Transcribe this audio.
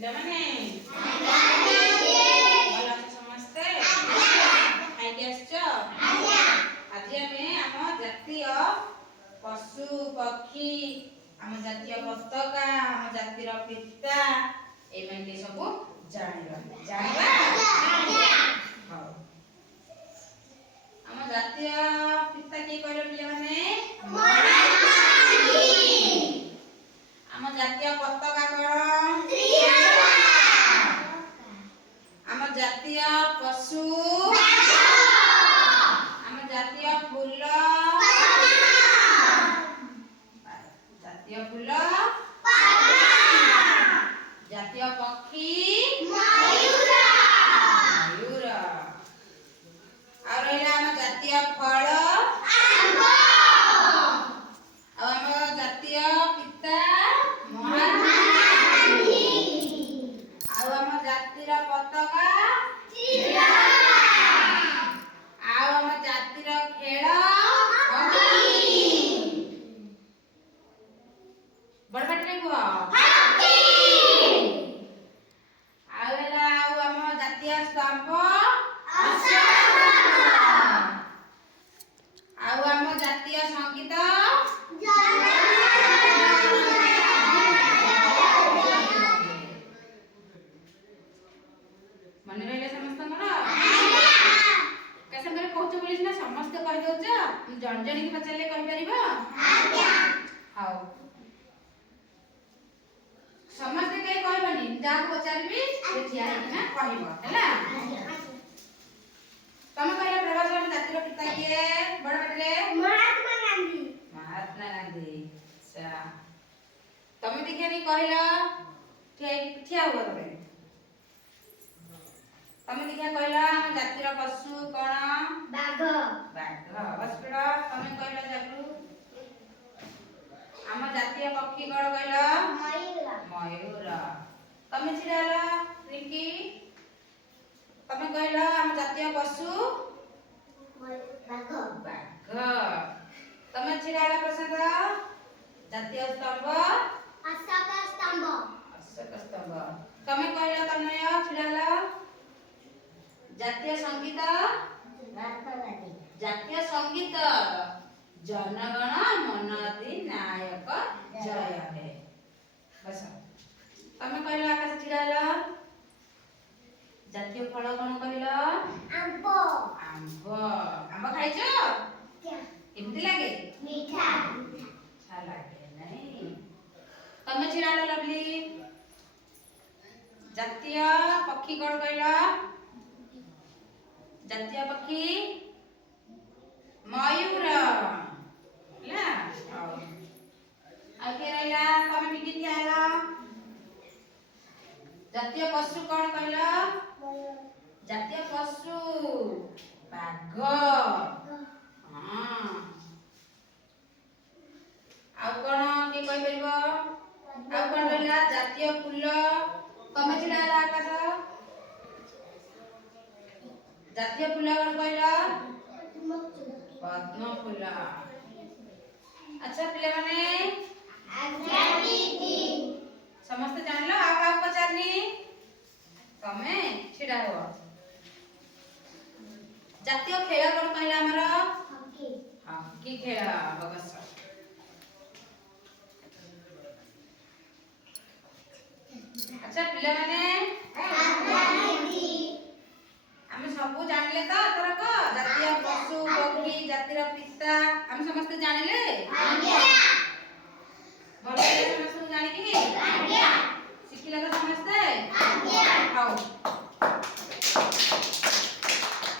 ପିଲାମାନେ ଭଲ ଅଛ ସମସ୍ତେ? ଖାଇକି ଆସିଛ? ଆଜି ଆମେ ଆମ ଜାତୀୟ ପଶୁ ପକ୍ଷୀ, ଆମ ଜାତୀୟ ପତାକା, ଆମ ଜାତିର ପିତା ଏମାନେ ସବୁ ଜାଣିବା। ହଉ। ଆମ ଜାତୀୟ ପିତା କିଏ କହିଲେ ପିଲାମାନେ? ଆମ ଜାତୀୟ ପତାକା କଣ? ଆମ ଜାତୀୟ ପଶୁ, ଆମ ଜାତୀୟ ଫୁଲ, ଜାତୀୟ ଫୁଲ, ଜାତୀୟ ପକ୍ଷୀ ମୟୂର। ଆଉ ରହିଲା ଆମ ଜାତୀୟ ଫଳ ଆମ୍ବ। ଆଉ ଆମ ଜାତୀୟ ପିତା ମହାତ୍ମା ଗାନ୍ଧୀ। ଆଉ ଆମ ଜାତିର ପତାକା ଆଉ ଆମ ଜାତିର ଖେଳ ବଡ ପାଟିରେ କୁହ। ଆଉ ହେଲା ଆଉ ଆମ ଜାତୀୟ ସ୍ତମ୍ଭ ଆଉ ଆମ ଜାତୀୟ ସଙ୍ଗୀତ ମନେ ରହିଲା ସମସ୍ତଙ୍କର? ଏକା ସାଙ୍ଗରେ କହୁଛ ବୋଲି ସିନା ସମସ୍ତେ କହିଦଉଛ, ଜଣ ଜଣିକି ପଚାରିଲେ କହିପାରିବ? ହଉ, ସମସ୍ତେ କେହି କହିବନି, ଯାହାକୁ ପଚାରିବି ସେ ଠିଆ ହେଇକିନା କହିବ ହେଲା। ତମେ କହିଲ ପ୍ରଭାସ ଆମ ଜାତିର ପିତା କିଏ? ବଡ ପାଟିରେ ମହାତ୍ମା ଗାନ୍ଧୀ। ମହାତ୍ମା ଗାନ୍ଧୀ। ଆଚ୍ଛା, ତମେ ଦେଖିଆନି କହିଲ, ଠିଆ ହୁଅ ତମେ। ତମେ ଦେଖିଆ କହିଲ ଆମ ଜାତିର ପଶୁ କଣ? ବାଘ। ବାଘ। ବସିପଡ଼। ତମେ କହିଲ ଜାଗରୁ। ଆମ ଜାତୀୟ ପକ୍ଷୀ କଣ କହିଲ? ମୟୂର। ମୟୂର। ତମେ ଛିଡା ହେଲ ରିଙ୍କି। ତମେ କହିଲ ଆମ ଜାତୀୟ ପଶୁ ବାଘ। ବାଘ। ତମେ ଛିଡା ହେଲ ପ୍ରଶାନ୍ତ। ଜାତୀୟ ସ୍ତମ୍ଭ ଅଶୋକ ସ୍ତମ୍ଭ। ଅଶୋକ ସ୍ତମ୍ଭ। ତମେ କହିଲ ତନ୍ମୟ, ଛିଡା ହେଲ। ଜାତୀୟ ସଙ୍ଗୀତ ଜାତୀୟ ସଙ୍ଗୀତ ଜନଗଣ ମନ ଅଧିନାୟକ ଜୟ ହେ। ବସ। ତମେ କହିଲ ଆକାଶ, ଛିଡା ହେଲ। ଜାତୀୟ ଫଳ କଣ କହିଲ? ଆମ୍ବ। ଆମ୍ବ। ଆମ୍ବ ଖାଇଛ? କେମିତି ଲାଗେ? ମିଠା। ମିଠା ଲାଗେ ନାଇଁ? ତମେ ଛିଡା ହେଲ ଲଭଲି। ଜାତୀୟ ପକ୍ଷୀ କଣ କହିଲ? ଜାତୀୟ ପକ୍ଷୀ ମୟୂର ହେଲା। ହଉ, ଆଉ କିଏ ରହିଲା? ତମେ ଟିକେ ଠିଆ ହେଲ। ଜାତୀୟ ପଶୁ କଣ କହିଲ? ଜାତୀୟ ପଶୁ ବାଘ। ହଁ, ଆଉ କଣ କିଏ କହିପାରିବ? ଆଉ କଣ ରହିଲା? ଜାତୀୟ ଫୁଲ। ତମେ ଛିଡା ହେଲ ଆକାଶ। ଜାତୀୟ ଫୁଲ କଣ କହିଲ? ପଦ୍ମ ଫୁଲ। ଆଚ୍ଛା ପିଲାମାନେ, ସମସ୍ତେ ଜାଣିଲ? ଆଉ କାହାକୁ ପଚାରିନି? ତମେ ଛିଡା ହୁଅ। ଜାତୀୟ ଖେଳ କଣ କହିଲ ଆମର? ହକି ଖେଳ। ବସ। ଆଚ୍ଛା ପିଲାମାନେ, ଆମେ ସବୁ ଜାଣିଲେ ତ ଏଥରକ? ଜାତୀୟ ପଶୁ ପକ୍ଷୀ, ଜାତିର ପିତା ଆମେ ସମସ୍ତେ ଜାଣିଲେ?